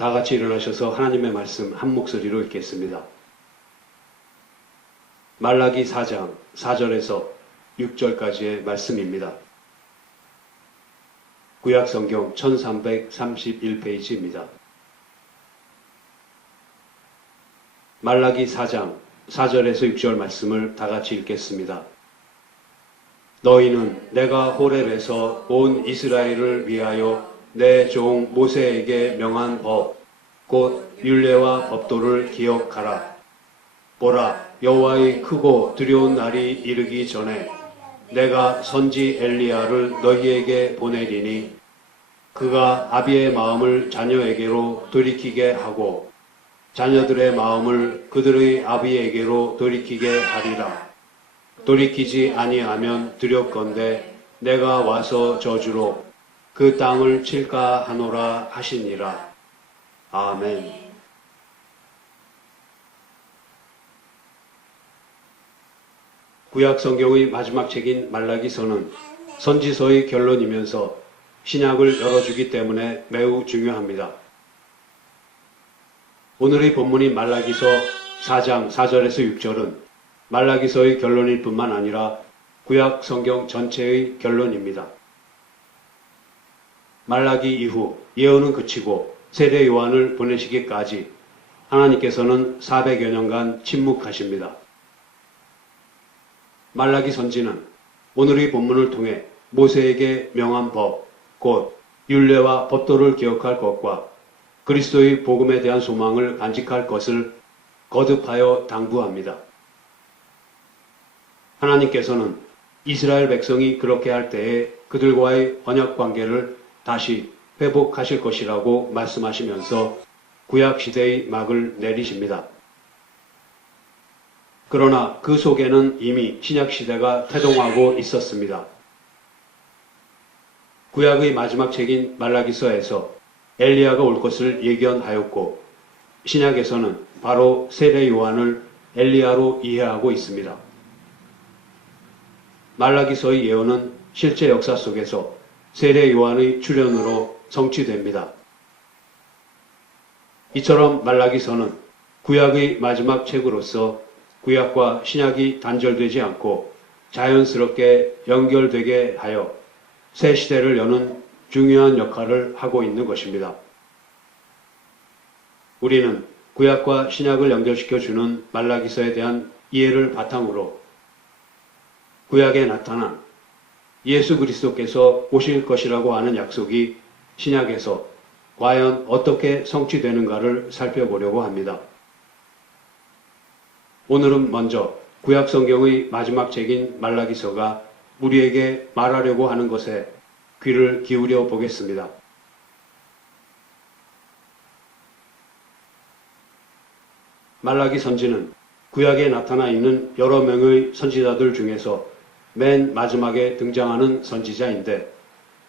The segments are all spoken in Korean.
다 같이 일어나셔서 하나님의 말씀 한 목소리로 읽겠습니다. 말라기 4장 4절에서 6절까지의 말씀입니다. 구약성경 1331페이지입니다. 말라기 4장 4절에서 6절 말씀을 다 같이 읽겠습니다. 너희는 내가 호렙에서 온 이스라엘을 위하여 내 종 모세에게 명한 법, 곧 율례와 법도를 기억하라. 보라, 여호와의 크고 두려운 날이 이르기 전에 내가 선지 엘리야를 너희에게 보내리니 그가 아비의 마음을 자녀에게로 돌이키게 하고 자녀들의 마음을 그들의 아비에게로 돌이키게 하리라. 돌이키지 아니하면 두렵건대 내가 와서 저주로 그 땅을 칠까 하노라 하시니라. 아멘. 구약 성경의 마지막 책인 말라기서는 선지서의 결론이면서 신약을 열어주기 때문에 매우 중요합니다. 오늘의 본문인 말라기서 4장 4절에서 6절은 말라기서의 결론일 뿐만 아니라 구약 성경 전체의 결론입니다. 말라기 이후 예언은 그치고 세례 요한을 보내시기까지 하나님께서는 400여 년간 침묵하십니다. 말라기 선지는 오늘의 본문을 통해 모세에게 명한 법, 곧 율례와 법도를 기억할 것과 그리스도의 복음에 대한 소망을 간직할 것을 거듭하여 당부합니다. 하나님께서는 이스라엘 백성이 그렇게 할 때에 그들과의 언약 관계를 다시 회복하실 것이라고 말씀하시면서 구약 시대의 막을 내리십니다. 그러나 그 속에는 이미 신약 시대가 태동하고 있었습니다. 구약의 마지막 책인 말라기서에서 엘리야가 올 것을 예견하였고 신약에서는 바로 세례 요한을 엘리야로 이해하고 있습니다. 말라기서의 예언은 실제 역사 속에서 세례 요한의 출현으로 성취됩니다. 이처럼 말라기서는 구약의 마지막 책으로서 구약과 신약이 단절되지 않고 자연스럽게 연결되게 하여 새 시대를 여는 중요한 역할을 하고 있는 것입니다. 우리는 구약과 신약을 연결시켜주는 말라기서에 대한 이해를 바탕으로 구약에 나타난 예수 그리스도께서 오실 것이라고 하는 약속이 신약에서 과연 어떻게 성취되는가를 살펴보려고 합니다. 오늘은 먼저 구약 성경의 마지막 책인 말라기서가 우리에게 말하려고 하는 것에 귀를 기울여 보겠습니다. 말라기 선지는 구약에 나타나 있는 여러 명의 선지자들 중에서 맨 마지막에 등장하는 선지자인데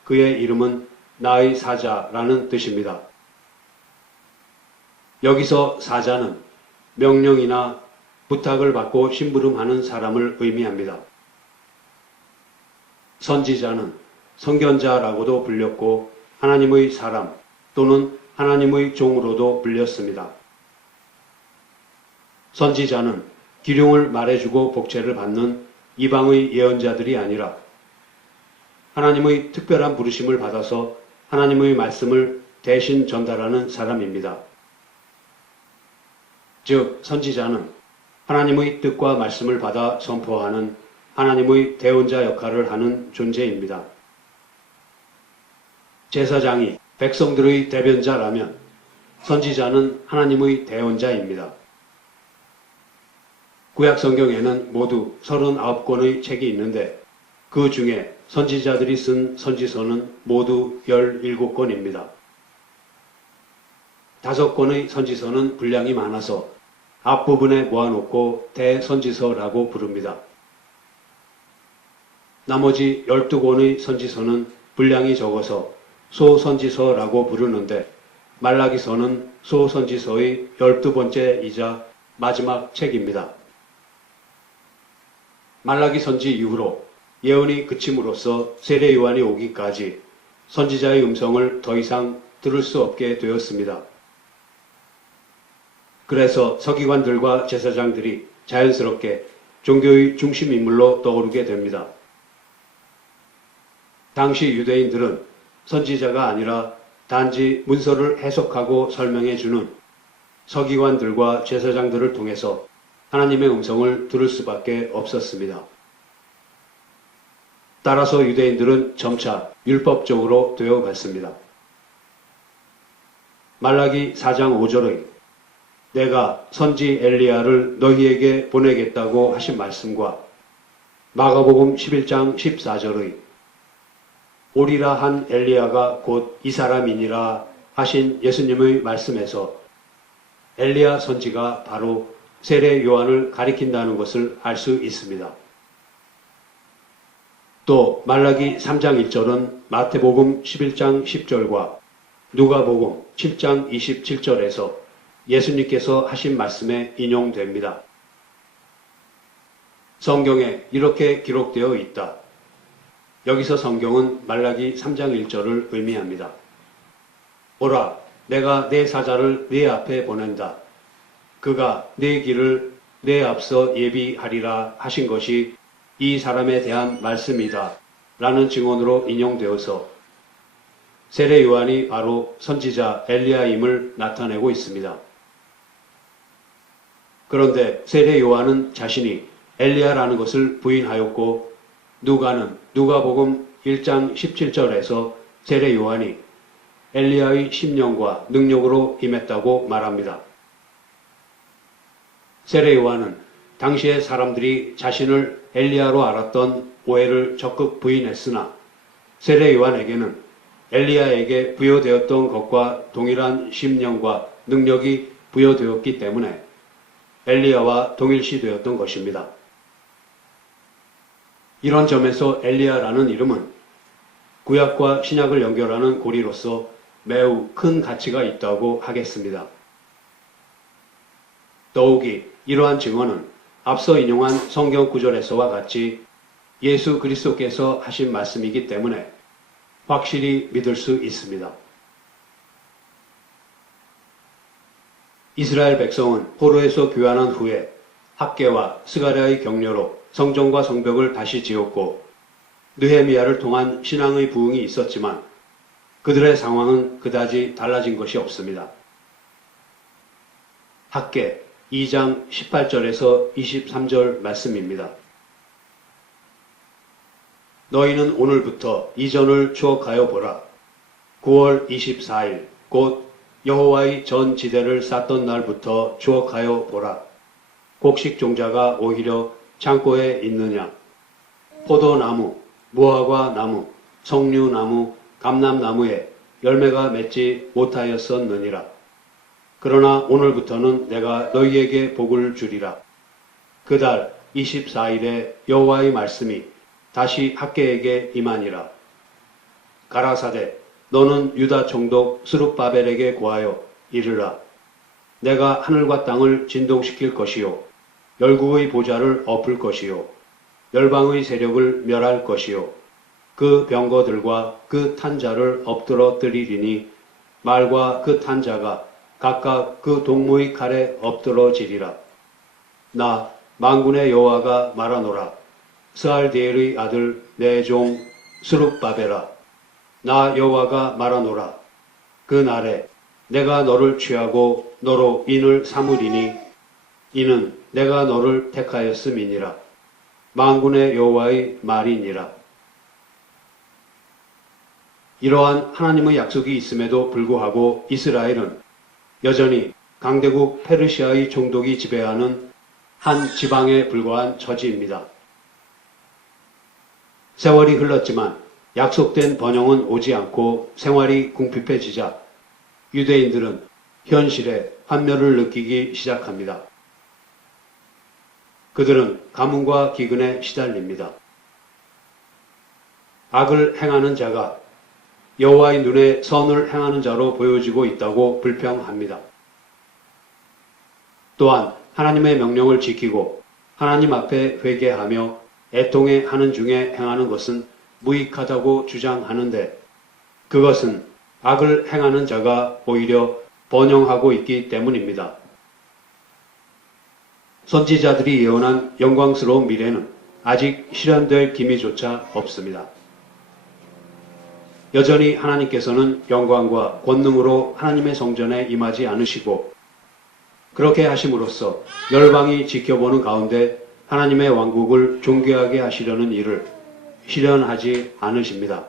그의 이름은 나의 사자라는 뜻입니다. 여기서 사자는 명령이나 부탁을 받고 심부름하는 사람을 의미합니다. 선지자는 선견자라고도 불렸고 하나님의 사람 또는 하나님의 종으로도 불렸습니다. 선지자는 기륭을 말해주고 복제를 받는 이방의 예언자들이 아니라 하나님의 특별한 부르심을 받아서 하나님의 말씀을 대신 전달하는 사람입니다. 즉 선지자는 하나님의 뜻과 말씀을 받아 선포하는 하나님의 대언자 역할을 하는 존재입니다. 제사장이 백성들의 대변자라면 선지자는 하나님의 대언자입니다. 구약 성경에는 모두 39권의 책이 있는데 그 중에 선지자들이 쓴 선지서는 모두 17권입니다. 5권의 선지서는 분량이 많아서 앞부분에 모아놓고 대선지서라고 부릅니다. 나머지 12권의 선지서는 분량이 적어서 소선지서라고 부르는데 말라기서는 소선지서의 12번째이자 마지막 책입니다. 말라기 선지 이후로 예언이 그침으로써 세례 요한이 오기까지 선지자의 음성을 더 이상 들을 수 없게 되었습니다. 그래서 서기관들과 제사장들이 자연스럽게 종교의 중심 인물로 떠오르게 됩니다. 당시 유대인들은 선지자가 아니라 단지 문서를 해석하고 설명해 주는 서기관들과 제사장들을 통해서 하나님의 음성을 들을 수밖에 없었습니다. 따라서 유대인들은 점차 율법적으로 되어갔습니다. 말라기 4장 5절의 내가 선지 엘리야를 너희에게 보내겠다고 하신 말씀과 마가복음 11장 14절의 오리라 한 엘리야가 곧 이 사람이니라 하신 예수님의 말씀에서 엘리야 선지가 바로 세례 요한을 가리킨다는 것을 알 수 있습니다. 또 말라기 3장 1절은 마태복음 11장 10절과 누가복음 7장 27절에서 예수님께서 하신 말씀에 인용됩니다. 성경에 이렇게 기록되어 있다. 여기서 성경은 말라기 3장 1절을 의미합니다. 오라, 내가 내 사자를 네 앞에 보낸다. 그가 네 길을 내 앞서 예비하리라 하신 것이 이 사람에 대한 말씀이다. 라는 증언으로 인용되어서 세례 요한이 바로 선지자 엘리야임을 나타내고 있습니다. 그런데 세례 요한은 자신이 엘리야라는 것을 부인하였고 누가는 누가복음 1장 17절에서 세례 요한이 엘리야의 심령과 능력으로 임했다고 말합니다. 세례 요한은 당시의 사람들이 자신을 엘리야로 알았던 오해를 적극 부인했으나 세례 요한에게는 엘리야에게 부여되었던 것과 동일한 심령과 능력이 부여되었기 때문에 엘리야와 동일시되었던 것입니다. 이런 점에서 엘리야라는 이름은 구약과 신약을 연결하는 고리로서 매우 큰 가치가 있다고 하겠습니다. 더욱이 이러한 증언은 앞서 인용한 성경 구절에서와 같이 예수 그리스도께서 하신 말씀이기 때문에 확실히 믿을 수 있습니다. 이스라엘 백성은 포로에서 귀환한 후에 학개와 스가랴의 격려로 성전과 성벽을 다시 지었고 느헤미야를 통한 신앙의 부흥이 있었지만 그들의 상황은 그다지 달라진 것이 없습니다. 학개 2장 18절에서 23절 말씀입니다. 너희는 오늘부터 이전을 추억하여 보라. 9월 24일 곧 여호와의 전 지대를 쌓던 날부터 추억하여 보라. 곡식 종자가 오히려 창고에 있느냐. 포도나무, 무화과 나무, 석류나무, 감람나무에 열매가 맺지 못하였었느니라. 그러나 오늘부터는 내가 너희에게 복을 주리라. 그달 24일에 여호와의 말씀이 다시 학개에게 임하니라. 가라사대 너는 유다 총독 스룹바벨에게 고하여 이르라. 내가 하늘과 땅을 진동시킬 것이요 열국의 보좌를 엎을 것이요 열방의 세력을 멸할 것이요 그 병거들과 그 탄자를 엎드러뜨리리니 말과 그 탄자가 각각 그 동무의 칼에 엎드러지리라. 나 만군의 여호와가 말하노라. 스알디엘의 아들 내 종 스룹바벨아, 나 여호와가 말하노라. 그 날에 내가 너를 취하고 너로 인을 삼으리니 이는 내가 너를 택하였음이니라. 만군의 여호와의 말이니라. 이러한 하나님의 약속이 있음에도 불구하고 이스라엘은 여전히 강대국 페르시아의 총독이 지배하는 한 지방에 불과한 처지입니다. 세월이 흘렀지만 약속된 번영은 오지 않고 생활이 궁핍해지자 유대인들은 현실에 환멸을 느끼기 시작합니다. 그들은 가뭄과 기근에 시달립니다. 악을 행하는 자가 여호와의 눈에 선을 행하는 자로 보여지고 있다고 불평합니다. 또한 하나님의 명령을 지키고 하나님 앞에 회개하며 애통해 하는 중에 행하는 것은 무익하다고 주장하는데 그것은 악을 행하는 자가 오히려 번영하고 있기 때문입니다. 선지자들이 예언한 영광스러운 미래는 아직 실현될 기미조차 없습니다. 여전히 하나님께서는 영광과 권능으로 하나님의 성전에 임하지 않으시고 그렇게 하심으로써 열방이 지켜보는 가운데 하나님의 왕국을 존귀하게 하시려는 일을 실현하지 않으십니다.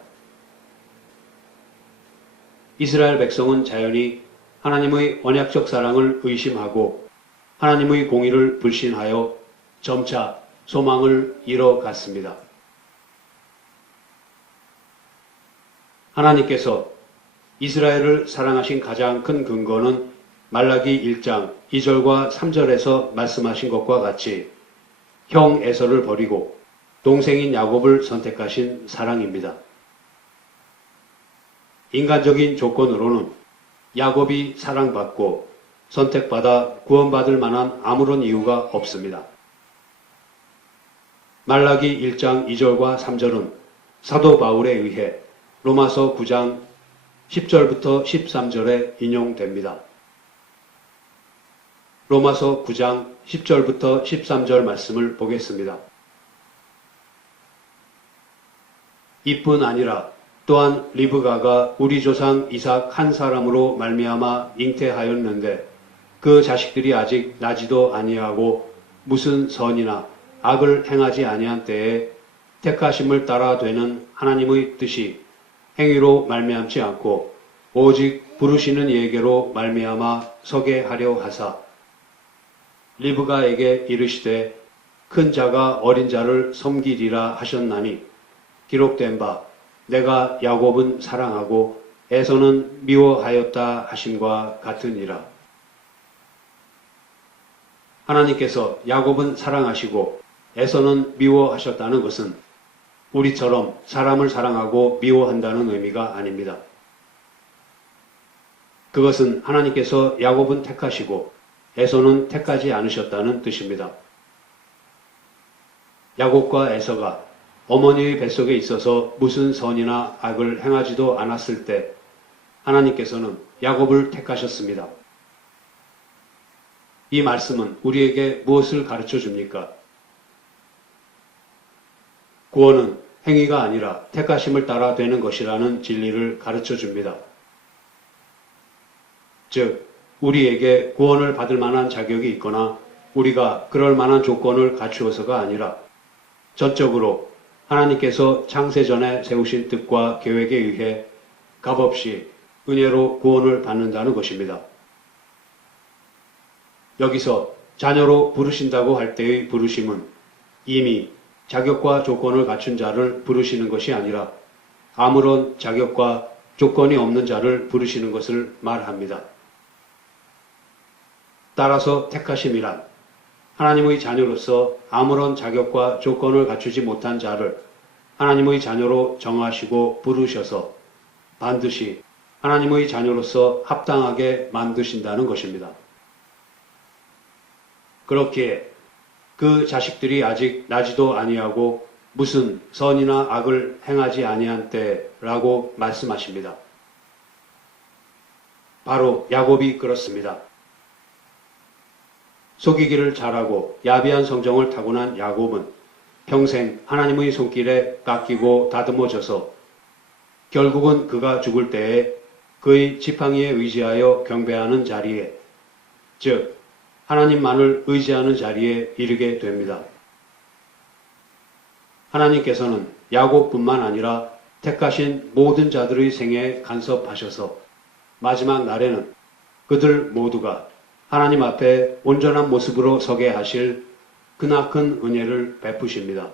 이스라엘 백성은 자연히 하나님의 언약적 사랑을 의심하고 하나님의 공의를 불신하여 점차 소망을 잃어갔습니다. 하나님께서 이스라엘을 사랑하신 가장 큰 근거는 말라기 1장 2절과 3절에서 말씀하신 것과 같이 형 에서를 버리고 동생인 야곱을 선택하신 사랑입니다. 인간적인 조건으로는 야곱이 사랑받고 선택받아 구원받을 만한 아무런 이유가 없습니다. 말라기 1장 2절과 3절은 사도 바울에 의해 로마서 9장 10절부터 13절에 인용됩니다. 로마서 9장 10절부터 13절 말씀을 보겠습니다. 이뿐 아니라 또한 리브가가 우리 조상 이삭 한 사람으로 말미암아 잉태하였는데 그 자식들이 아직 나지도 아니하고 무슨 선이나 악을 행하지 아니한 때에 택하심을 따라 되는 하나님의 뜻이 행위로 말미암지 않고 오직 부르시는 이에게로 말미암아 서게 하려 하사 리브가에게 이르시되 큰 자가 어린 자를 섬기리라 하셨나니 기록된 바 내가 야곱은 사랑하고 에서는 미워하였다 하심과 같으니라. 하나님께서 야곱은 사랑하시고 에서는 미워하셨다는 것은 우리처럼 사람을 사랑하고 미워한다는 의미가 아닙니다. 그것은 하나님께서 야곱은 택하시고 에서는 택하지 않으셨다는 뜻입니다. 야곱과 에서가 어머니의 뱃속에 있어서 무슨 선이나 악을 행하지도 않았을 때 하나님께서는 야곱을 택하셨습니다. 이 말씀은 우리에게 무엇을 가르쳐 줍니까? 구원은 행위가 아니라 택하심을 따라 되는 것이라는 진리를 가르쳐 줍니다. 즉, 우리에게 구원을 받을 만한 자격이 있거나 우리가 그럴 만한 조건을 갖추어서가 아니라 전적으로 하나님께서 창세전에 세우신 뜻과 계획에 의해 값없이 은혜로 구원을 받는다는 것입니다. 여기서 자녀로 부르신다고 할 때의 부르심은 이미 자격과 조건을 갖춘 자를 부르시는 것이 아니라 아무런 자격과 조건이 없는 자를 부르시는 것을 말합니다. 따라서 택하심이란 하나님의 자녀로서 아무런 자격과 조건을 갖추지 못한 자를 하나님의 자녀로 정하시고 부르셔서 반드시 하나님의 자녀로서 합당하게 만드신다는 것입니다. 그렇기에 그 자식들이 아직 나지도 아니하고 무슨 선이나 악을 행하지 아니한 때라고 말씀하십니다. 바로 야곱이 그렇습니다. 속이기를 잘하고 야비한 성정을 타고난 야곱은 평생 하나님의 손길에 깎이고 다듬어져서 결국은 그가 죽을 때에 그의 지팡이에 의지하여 경배하는 자리에, 즉 하나님만을 의지하는 자리에 이르게 됩니다. 하나님께서는 야곱뿐만 아니라 택하신 모든 자들의 생애에 간섭하셔서 마지막 날에는 그들 모두가 하나님 앞에 온전한 모습으로 서게 하실 크나큰 은혜를 베푸십니다.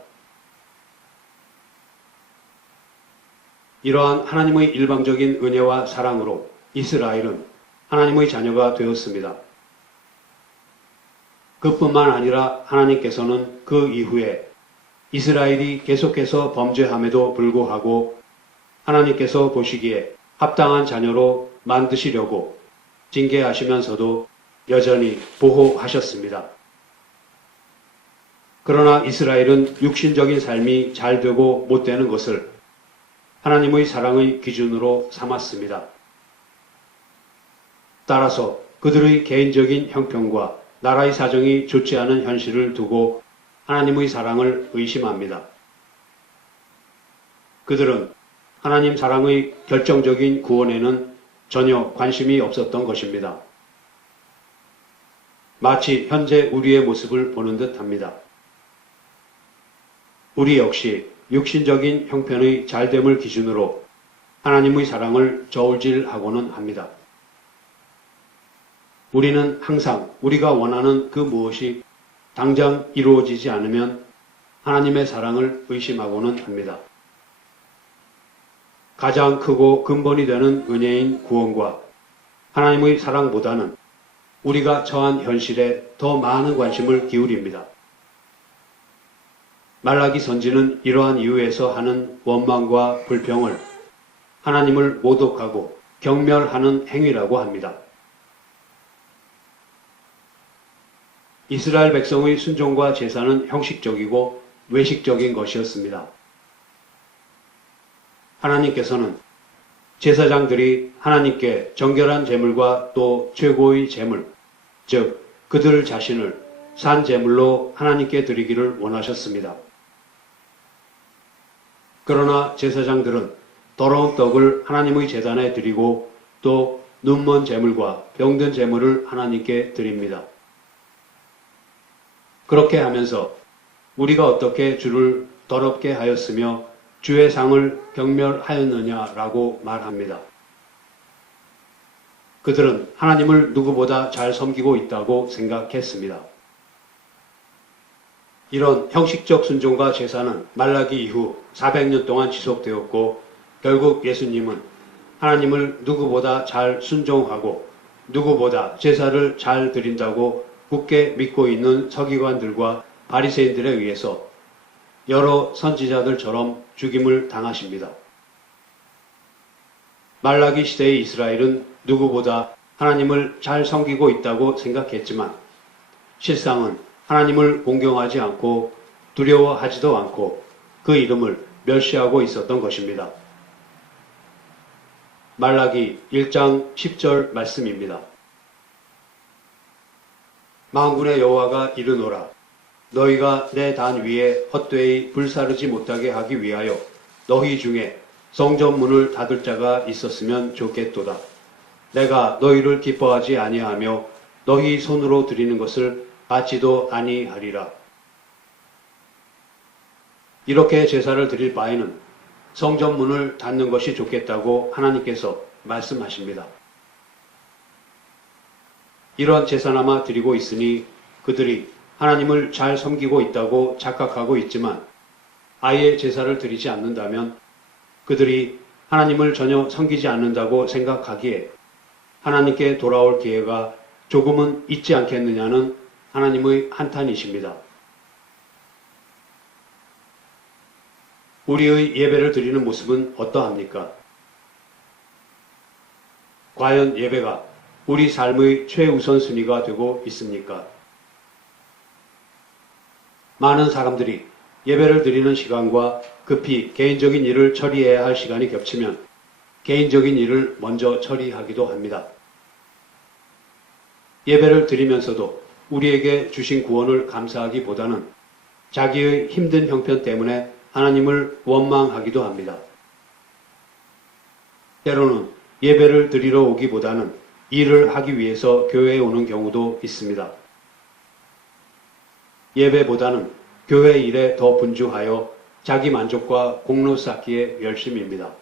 이러한 하나님의 일방적인 은혜와 사랑으로 이스라엘은 하나님의 자녀가 되었습니다. 그뿐만 아니라 하나님께서는 그 이후에 이스라엘이 계속해서 범죄함에도 불구하고 하나님께서 보시기에 합당한 자녀로 만드시려고 징계하시면서도 여전히 보호하셨습니다. 그러나 이스라엘은 육신적인 삶이 잘 되고 못 되는 것을 하나님의 사랑의 기준으로 삼았습니다. 따라서 그들의 개인적인 형편과 나라의 사정이 좋지 않은 현실을 두고 하나님의 사랑을 의심합니다. 그들은 하나님 사랑의 결정적인 구원에는 전혀 관심이 없었던 것입니다. 마치 현재 우리의 모습을 보는 듯 합니다. 우리 역시 육신적인 형편의 잘됨을 기준으로 하나님의 사랑을 저울질하고는 합니다. 우리는 항상 우리가 원하는 그 무엇이 당장 이루어지지 않으면 하나님의 사랑을 의심하고는 합니다. 가장 크고 근본이 되는 은혜인 구원과 하나님의 사랑보다는 우리가 처한 현실에 더 많은 관심을 기울입니다. 말라기 선지는 이러한 이유에서 하는 원망과 불평을 하나님을 모독하고 경멸하는 행위라고 합니다. 이스라엘 백성의 순종과 제사는 형식적이고 외식적인 것이었습니다. 하나님께서는 제사장들이 하나님께 정결한 제물과 또 최고의 제물, 즉 그들 자신을 산 제물로 하나님께 드리기를 원하셨습니다. 그러나 제사장들은 더러운 떡을 하나님의 제단에 드리고 또 눈먼 제물과 병든 제물을 하나님께 드립니다. 그렇게 하면서 우리가 어떻게 주를 더럽게 하였으며 주의 상을 경멸하였느냐라고 말합니다. 그들은 하나님을 누구보다 잘 섬기고 있다고 생각했습니다. 이런 형식적 순종과 제사는 말라기 이후 400년 동안 지속되었고 결국 예수님은 하나님을 누구보다 잘 순종하고 누구보다 제사를 잘 드린다고 굳게 믿고 있는 서기관들과 바리새인들에 의해서 여러 선지자들처럼 죽임을 당하십니다. 말라기 시대의 이스라엘은 누구보다 하나님을 잘 섬기고 있다고 생각했지만 실상은 하나님을 공경하지 않고 두려워하지도 않고 그 이름을 멸시하고 있었던 것입니다. 말라기 1장 10절 말씀입니다. 만군의 여호와가 이르노라. 너희가 내 단 위에 헛되이 불사르지 못하게 하기 위하여 너희 중에 성전 문을 닫을 자가 있었으면 좋겠도다. 내가 너희를 기뻐하지 아니하며 너희 손으로 드리는 것을 받지도 아니하리라. 이렇게 제사를 드릴 바에는 성전 문을 닫는 것이 좋겠다고 하나님께서 말씀하십니다. 이런 제사나마 드리고 있으니 그들이 하나님을 잘 섬기고 있다고 착각하고 있지만 아예 제사를 드리지 않는다면 그들이 하나님을 전혀 섬기지 않는다고 생각하기에 하나님께 돌아올 기회가 조금은 있지 않겠느냐는 하나님의 한탄이십니다. 우리의 예배를 드리는 모습은 어떠합니까? 과연 예배가 우리 삶의 최우선순위가 되고 있습니까? 많은 사람들이 예배를 드리는 시간과 급히 개인적인 일을 처리해야 할 시간이 겹치면 개인적인 일을 먼저 처리하기도 합니다. 예배를 드리면서도 우리에게 주신 구원을 감사하기보다는 자기의 힘든 형편 때문에 하나님을 원망하기도 합니다. 때로는 예배를 드리러 오기보다는 일을 하기 위해서 교회에 오는 경우도 있습니다. 예배보다는 교회 일에 더 분주하여 자기 만족과 공로 쌓기에 열심입니다.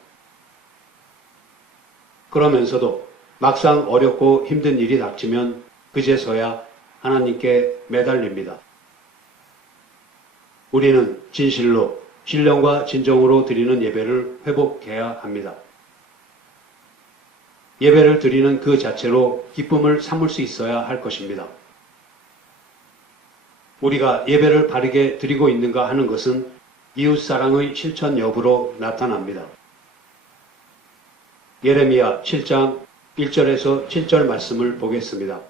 그러면서도 막상 어렵고 힘든 일이 닥치면 그제서야 하나님께 매달립니다. 우리는 진실로 신령과 진정으로 드리는 예배를 회복해야 합니다. 예배를 드리는 그 자체로 기쁨을 삼을 수 있어야 할 것입니다. 우리가 예배를 바르게 드리고 있는가 하는 것은 이웃사랑의 실천 여부로 나타납니다. 예레미야 7장 1절에서 7절 말씀을 보겠습니다.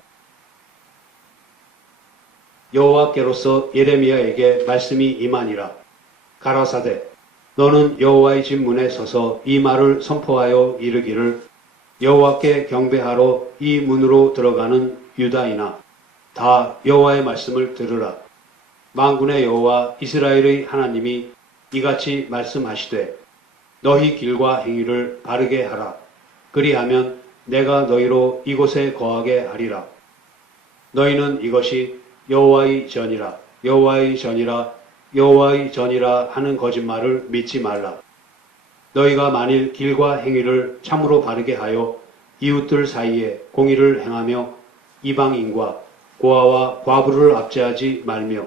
여호와께로서 예레미야에게 말씀이 임하니라. 가라사대 너는 여호와의 집 문에 서서 이 말을 선포하여 이르기를 여호와께 경배하러 이 문으로 들어가는 유다이나 다 여호와의 말씀을 들으라. 만군의 여호와 이스라엘의 하나님이 이같이 말씀하시되 너희 길과 행위를 바르게 하라. 그리하면 내가 너희로 이곳에 거하게 하리라. 너희는 이것이 여호와의 전이라 여호와의 전이라 여호와의 전이라 하는 거짓말을 믿지 말라. 너희가 만일 길과 행위를 참으로 바르게 하여 이웃들 사이에 공의를 행하며 이방인과 고아와 과부를 압제하지 말며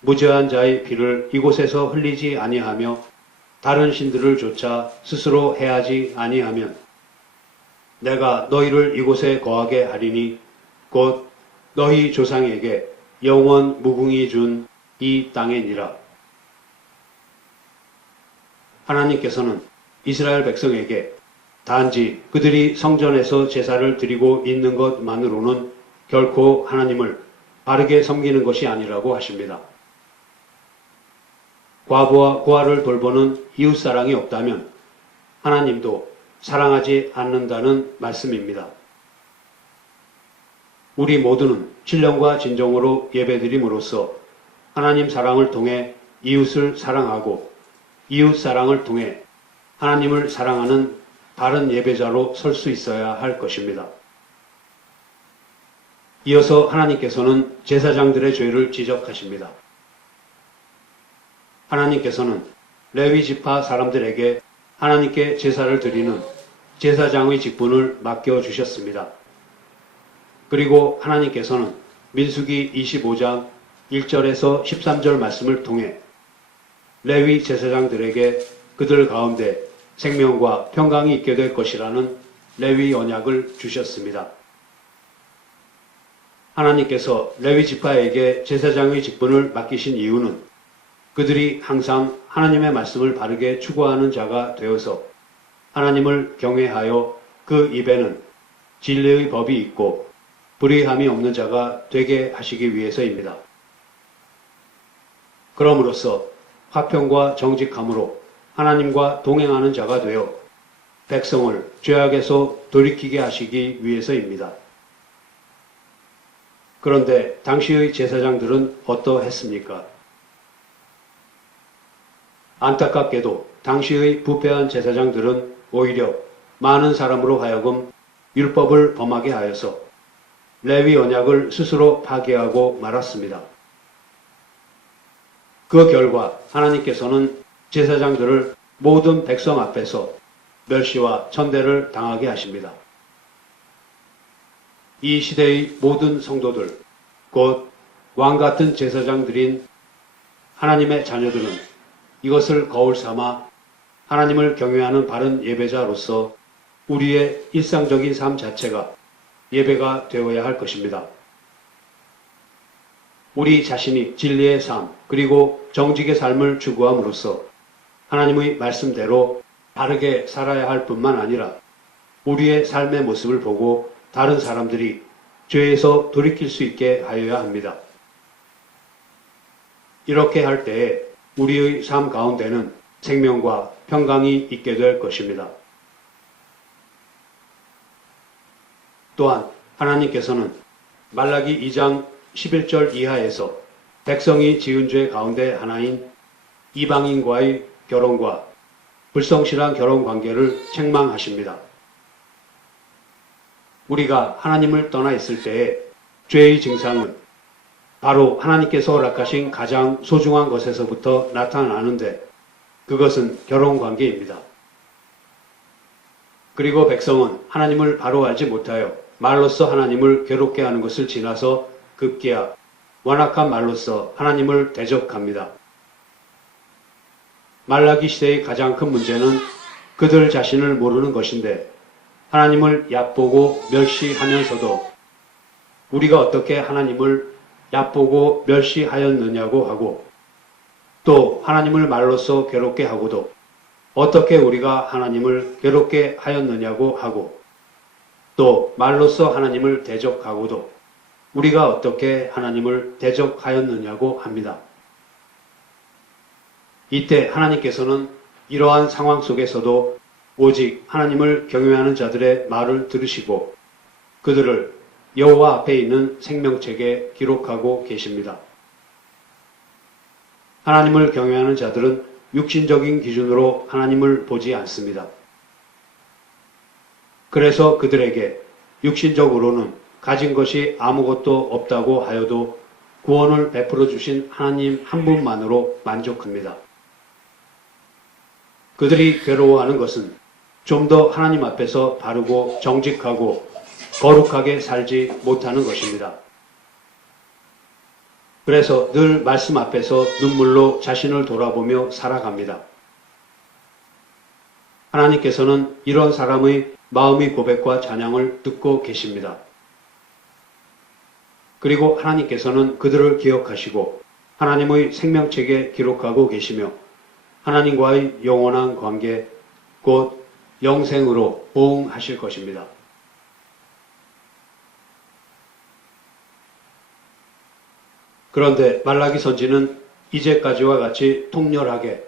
무죄한 자의 피를 이곳에서 흘리지 아니하며 다른 신들을 좇아 스스로 해하지 아니하면 내가 너희를 이곳에 거하게 하리니 곧 너희 조상에게 영원 무궁히 준 이 땅이니라. 하나님께서는 이스라엘 백성에게 단지 그들이 성전에서 제사를 드리고 있는 것만으로는 결코 하나님을 바르게 섬기는 것이 아니라고 하십니다. 과부와 고아를 돌보는 이웃사랑이 없다면 하나님도 사랑하지 않는다는 말씀입니다. 우리 모두는 신령과 진정으로 예배드림으로써 하나님 사랑을 통해 이웃을 사랑하고 이웃 사랑을 통해 하나님을 사랑하는 바른 예배자로 설 수 있어야 할 것입니다. 이어서 하나님께서는 제사장들의 죄를 지적하십니다. 하나님께서는 레위 지파 사람들에게 하나님께 제사를 드리는 제사장의 직분을 맡겨주셨습니다. 그리고 하나님께서는 민수기 25장 1절에서 13절 말씀을 통해 레위 제사장들에게 그들 가운데 생명과 평강이 있게 될 것이라는 레위 언약을 주셨습니다. 하나님께서 레위 지파에게 제사장의 직분을 맡기신 이유는 그들이 항상 하나님의 말씀을 바르게 추구하는 자가 되어서 하나님을 경외하여 그 입에는 진리의 법이 있고 불의함이 없는 자가 되게 하시기 위해서입니다. 그럼으로써 화평과 정직함으로 하나님과 동행하는 자가 되어 백성을 죄악에서 돌이키게 하시기 위해서입니다. 그런데 당시의 제사장들은 어떠했습니까? 안타깝게도 당시의 부패한 제사장들은 오히려 많은 사람으로 하여금 율법을 범하게 하여서 레위 언약을 스스로 파괴하고 말았습니다. 그 결과 하나님께서는 제사장들을 모든 백성 앞에서 멸시와 천대를 당하게 하십니다. 이 시대의 모든 성도들, 곧 왕같은 제사장들인 하나님의 자녀들은 이것을 거울 삼아 하나님을 경외하는 바른 예배자로서 우리의 일상적인 삶 자체가 예배가 되어야 할 것입니다. 우리 자신이 진리의 삶 그리고 정직의 삶을 추구함으로써 하나님의 말씀대로 바르게 살아야 할 뿐만 아니라 우리의 삶의 모습을 보고 다른 사람들이 죄에서 돌이킬 수 있게 하여야 합니다. 이렇게 할 때에 우리의 삶 가운데는 생명과 평강이 있게 될 것입니다. 또한 하나님께서는 말라기 2장 11절 이하에서 백성이 지은 죄 가운데 하나인 이방인과의 결혼과 불성실한 결혼 관계를 책망하십니다. 우리가 하나님을 떠나 있을 때의 죄의 증상은 바로 하나님께서 허락하신 가장 소중한 것에서부터 나타나는데 그것은 결혼 관계입니다. 그리고 백성은 하나님을 바로 알지 못하여 말로써 하나님을 괴롭게 하는 것을 지나서 급기야 완악한 말로써 하나님을 대적합니다. 말라기 시대의 가장 큰 문제는 그들 자신을 모르는 것인데 하나님을 얕보고 멸시하면서도 우리가 어떻게 하나님을 얕보고 멸시하였느냐고 하고 또 하나님을 말로써 괴롭게 하고도 어떻게 우리가 하나님을 괴롭게 하였느냐고 하고 또 말로써 하나님을 대적하고도 우리가 어떻게 하나님을 대적하였느냐고 합니다. 이때 하나님께서는 이러한 상황 속에서도 오직 하나님을 경외하는 자들의 말을 들으시고 그들을 여호와 앞에 있는 생명책에 기록하고 계십니다. 하나님을 경외하는 자들은 육신적인 기준으로 하나님을 보지 않습니다. 그래서 그들에게 육신적으로는 가진 것이 아무것도 없다고 하여도 구원을 베풀어 주신 하나님 한 분만으로 만족합니다. 그들이 괴로워하는 것은 좀 더 하나님 앞에서 바르고 정직하고 거룩하게 살지 못하는 것입니다. 그래서 늘 말씀 앞에서 눈물로 자신을 돌아보며 살아갑니다. 하나님께서는 이런 사람의 마음의 고백과 찬양을 듣고 계십니다. 그리고 하나님께서는 그들을 기억하시고 하나님의 생명책에 기록하고 계시며 하나님과의 영원한 관계, 곧 영생으로 보응하실 것입니다. 그런데 말라기 선지는 이제까지와 같이 통렬하게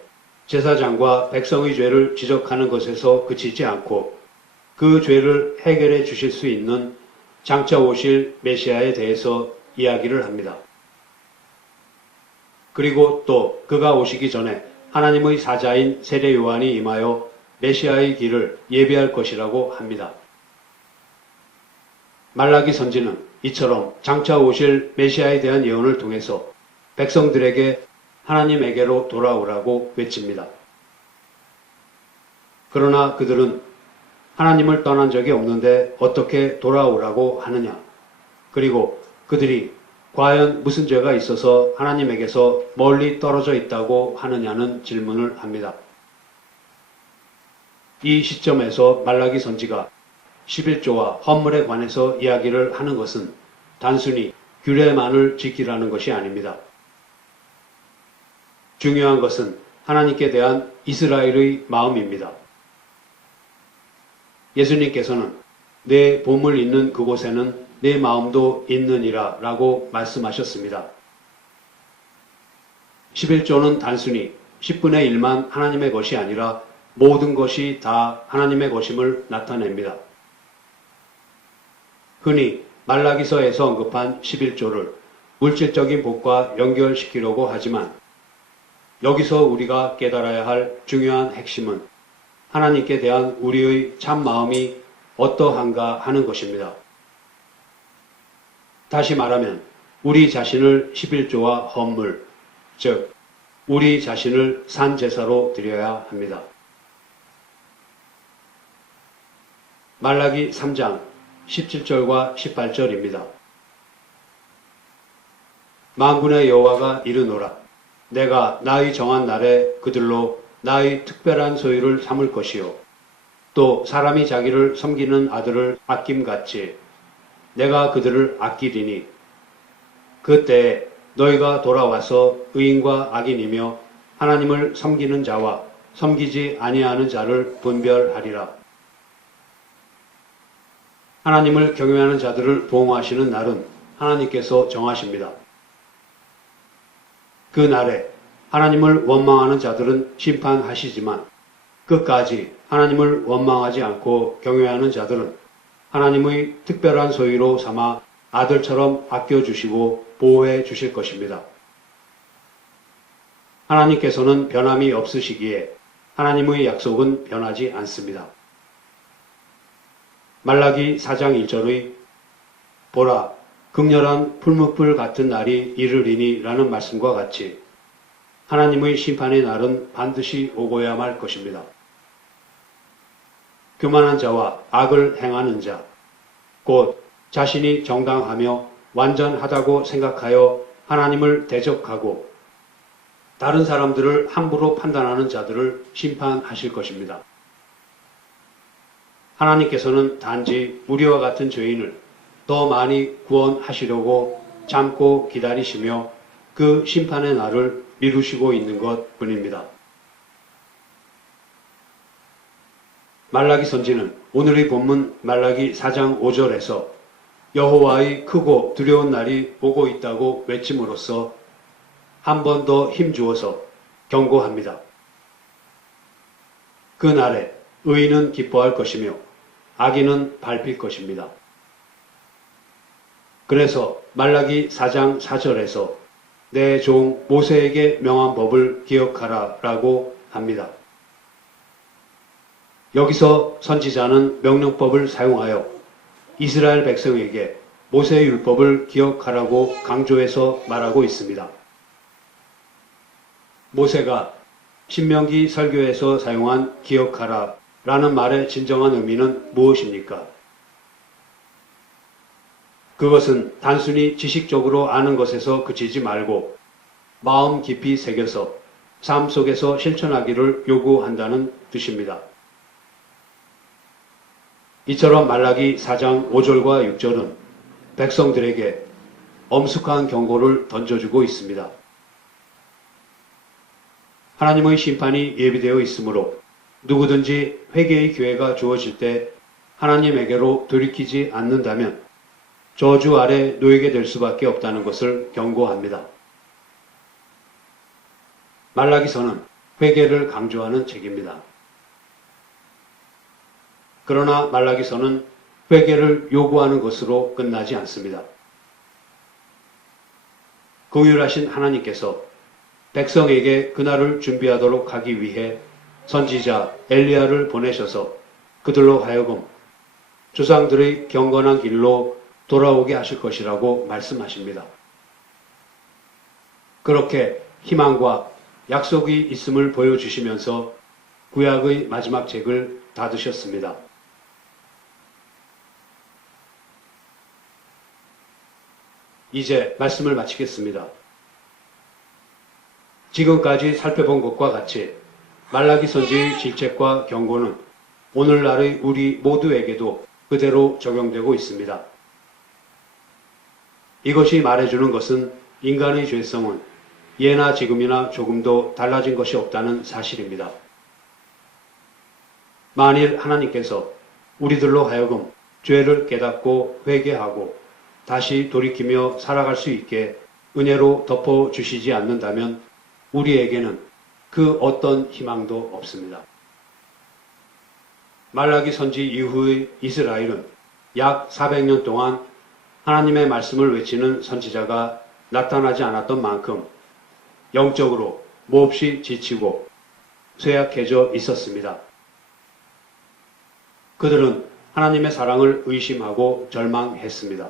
제사장과 백성의 죄를 지적하는 것에서 그치지 않고 그 죄를 해결해 주실 수 있는 장차 오실 메시아에 대해서 이야기를 합니다. 그리고 또 그가 오시기 전에 하나님의 사자인 세례 요한이 임하여 메시아의 길을 예비할 것이라고 합니다. 말라기 선지는 이처럼 장차 오실 메시아에 대한 예언을 통해서 백성들에게 하나님에게로 돌아오라고 외칩니다. 그러나 그들은 하나님을 떠난 적이 없는데 어떻게 돌아오라고 하느냐? 그리고 그들이 과연 무슨 죄가 있어서 하나님에게서 멀리 떨어져 있다고 하느냐는 질문을 합니다. 이 시점에서 말라기 선지가 11조와 헌물에 관해서 이야기를 하는 것은 단순히 규례만을 지키라는 것이 아닙니다. 중요한 것은 하나님께 대한 이스라엘의 마음입니다. 예수님께서는 내 보물 있는 그곳에는 내 마음도 있느니라 라고 말씀하셨습니다. 11조는 단순히 10분의 1만 하나님의 것이 아니라 모든 것이 다 하나님의 것임을 나타냅니다. 흔히 말라기서에서 언급한 11조를 물질적인 복과 연결시키려고 하지만 여기서 우리가 깨달아야 할 중요한 핵심은 하나님께 대한 우리의 참 마음이 어떠한가 하는 것입니다. 다시 말하면 우리 자신을 11조와 헌물, 즉 우리 자신을 산제사로 드려야 합니다. 말라기 3장 17절과 18절입니다. 만군의 여호와가 이르노라. 내가 나의 정한 날에 그들로 나의 특별한 소유를 삼을 것이요. 또 사람이 자기를 섬기는 아들을 아낌같이 내가 그들을 아끼리니 그때에 너희가 돌아와서 의인과 악인이며 하나님을 섬기는 자와 섬기지 아니하는 자를 분별하리라. 하나님을 경외하는 자들을 보호하시는 날은 하나님께서 정하십니다. 그 날에 하나님을 원망하는 자들은 심판하시지만 끝까지 하나님을 원망하지 않고 경외하는 자들은 하나님의 특별한 소유로 삼아 아들처럼 아껴주시고 보호해 주실 것입니다. 하나님께서는 변함이 없으시기에 하나님의 약속은 변하지 않습니다. 말라기 4장 1절의 보라 극렬한 풀무불 같은 날이 이르리니 라는 말씀과 같이 하나님의 심판의 날은 반드시 오고야 말 것입니다. 교만한 자와 악을 행하는 자, 곧 자신이 정당하며 완전하다고 생각하여 하나님을 대적하고 다른 사람들을 함부로 판단하는 자들을 심판하실 것입니다. 하나님께서는 단지 우리와 같은 죄인을 더 많이 구원하시려고 참고 기다리시며 그 심판의 날을 미루시고 있는 것 뿐입니다. 말라기 선지는 오늘의 본문 말라기 4장 5절에서 여호와의 크고 두려운 날이 오고 있다고 외침으로써 한 번 더 힘주어서 경고합니다. 그 날에 의인은 기뻐할 것이며 악인은 밟힐 것입니다. 그래서 말라기 4장 4절에서 내 종 모세에게 명한 법을 기억하라 라고 합니다. 여기서 선지자는 명령법을 사용하여 이스라엘 백성에게 모세의 율법을 기억하라고 강조해서 말하고 있습니다. 모세가 신명기 설교에서 사용한 기억하라 라는 말의 진정한 의미는 무엇입니까? 그것은 단순히 지식적으로 아는 것에서 그치지 말고 마음 깊이 새겨서 삶 속에서 실천하기를 요구한다는 뜻입니다. 이처럼 말라기 4장 5절과 6절은 백성들에게 엄숙한 경고를 던져주고 있습니다. 하나님의 심판이 예비되어 있으므로 누구든지 회개의 기회가 주어질 때 하나님에게로 돌이키지 않는다면 저주 아래 놓이게 될 수밖에 없다는 것을 경고합니다. 말라기서는 회개를 강조하는 책입니다. 그러나 말라기서는 회개를 요구하는 것으로 끝나지 않습니다. 긍휼하신 하나님께서 백성에게 그날을 준비하도록 하기 위해 선지자 엘리야를 보내셔서 그들로 하여금 조상들의 경건한 길로 돌아오게 하실 것이라고 말씀하십니다. 그렇게 희망과 약속이 있음을 보여주시면서 구약의 마지막 책을 닫으셨습니다. 이제 말씀을 마치겠습니다. 지금까지 살펴본 것과 같이 말라기 선지의 질책과 경고는 오늘날의 우리 모두에게도 그대로 적용되고 있습니다. 이것이 말해주는 것은 인간의 죄성은 예나 지금이나 조금도 달라진 것이 없다는 사실입니다. 만일 하나님께서 우리들로 하여금 죄를 깨닫고 회개하고 다시 돌이키며 살아갈 수 있게 은혜로 덮어주시지 않는다면 우리에게는 그 어떤 희망도 없습니다. 말라기 선지 이후의 이스라엘은 약 400년 동안 하나님의 말씀을 외치는 선지자가 나타나지 않았던 만큼 영적으로 몹시 지치고 쇠약해져 있었습니다. 그들은 하나님의 사랑을 의심하고 절망했습니다.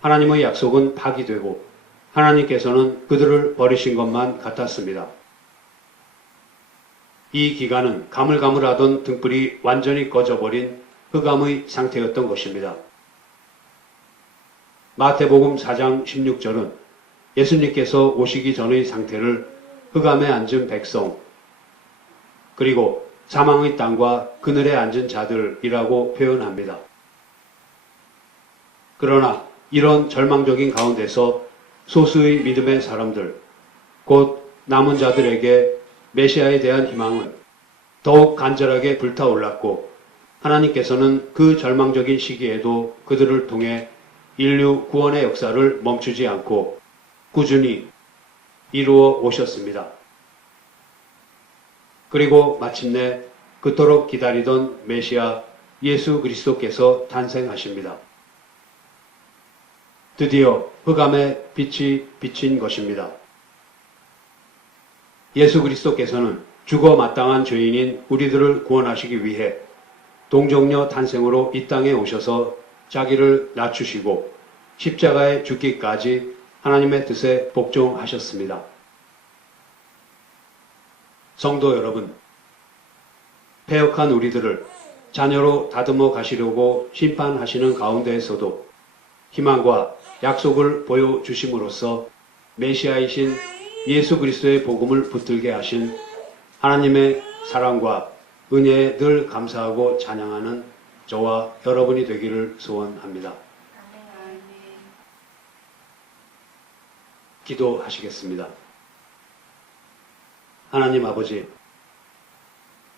하나님의 약속은 파기되고 하나님께서는 그들을 버리신 것만 같았습니다. 이 기간은 가물가물하던 등불이 완전히 꺼져버린 흑암의 상태였던 것입니다. 마태복음 4장 16절은 예수님께서 오시기 전의 상태를 흑암에 앉은 백성, 그리고 사망의 땅과 그늘에 앉은 자들이라고 표현합니다. 그러나 이런 절망적인 가운데서 소수의 믿음의 사람들, 곧 남은 자들에게 메시아에 대한 희망은 더욱 간절하게 불타올랐고 하나님께서는 그 절망적인 시기에도 그들을 통해 인류 구원의 역사를 멈추지 않고 꾸준히 이루어 오셨습니다. 그리고 마침내 그토록 기다리던 메시아 예수 그리스도께서 탄생하십니다. 드디어 흑암의 빛이 비친 것입니다. 예수 그리스도께서는 죽어 마땅한 죄인인 우리들을 구원하시기 위해 동정녀 탄생으로 이 땅에 오셔서 자기를 낮추시고 십자가에 죽기까지 하나님의 뜻에 복종하셨습니다. 성도 여러분, 패역한 우리들을 자녀로 다듬어 가시려고 심판하시는 가운데에서도 희망과 약속을 보여주심으로써 메시아이신 예수 그리스도의 복음을 붙들게 하신 하나님의 사랑과 은혜에 늘 감사하고 찬양하는 저와 여러분이 되기를 소원합니다. 기도하시겠습니다. 하나님 아버지,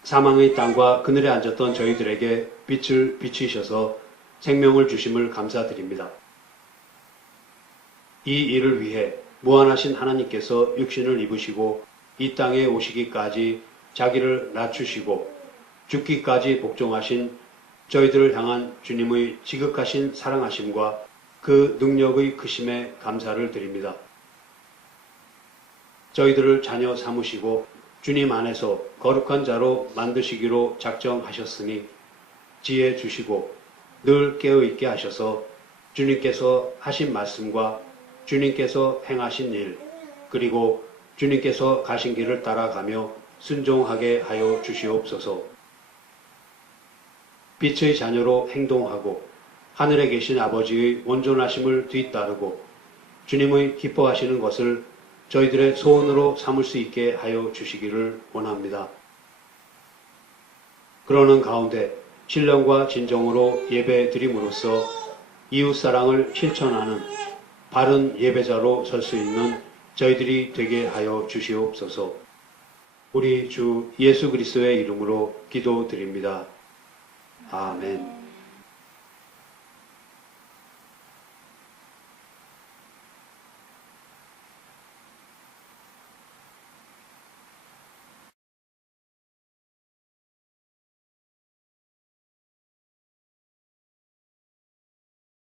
사망의 땅과 그늘에 앉았던 저희들에게 빛을 비추셔서 생명을 주심을 감사드립니다. 이 일을 위해 무한하신 하나님께서 육신을 입으시고 이 땅에 오시기까지 자기를 낮추시고 죽기까지 복종하신 저희들을 향한 주님의 지극하신 사랑하심과 그 능력의 크심에 감사를 드립니다. 저희들을 자녀 삼으시고 주님 안에서 거룩한 자로 만드시기로 작정하셨으니 지혜 주시고 늘 깨어있게 하셔서 주님께서 하신 말씀과 주님께서 행하신 일, 그리고 주님께서 가신 길을 따라가며 순종하게 하여 주시옵소서. 빛의 자녀로 행동하고 하늘에 계신 아버지의 온전하심을 뒤따르고 주님의 기뻐하시는 것을 저희들의 소원으로 삼을 수 있게 하여 주시기를 원합니다. 그러는 가운데 신령과 진정으로 예배 드림으로써 이웃사랑을 실천하는 바른 예배자로 설 수 있는 저희들이 되게 하여 주시옵소서. 우리 주 예수 그리스도의 이름으로 기도드립니다. 아멘.